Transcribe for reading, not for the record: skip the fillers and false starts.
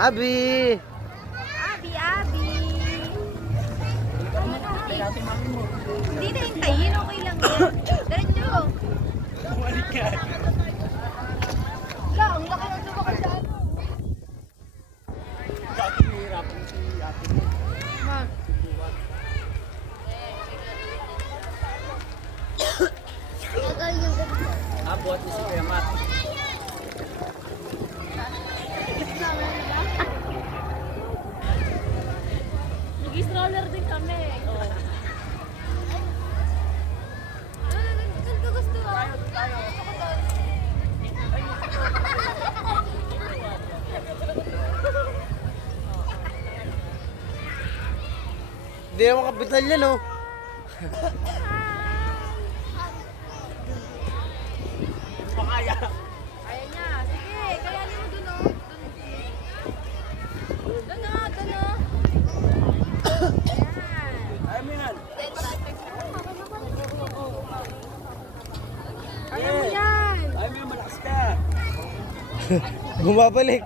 Abi! Abi, Abi. Hindi na hintayin, okay lang yan. Diretso. Bumalik ka. Wala, ang laki ng sumakal sa ano. Dati nahihirapan si ate mo. Ma. Abot ni si Kuya Matt. Nag-stroller din kami. Saan ka gusto mo? Hindi naman kapital yan, oh. Makaya. Kaya niya. Sige, kayanin mo dun, oh. Dun, oh. Dun, oh. Ayan. Ayaw mo yan. Kaya mo yan. Ayaw mo yan, malakas ka. Bumabalik.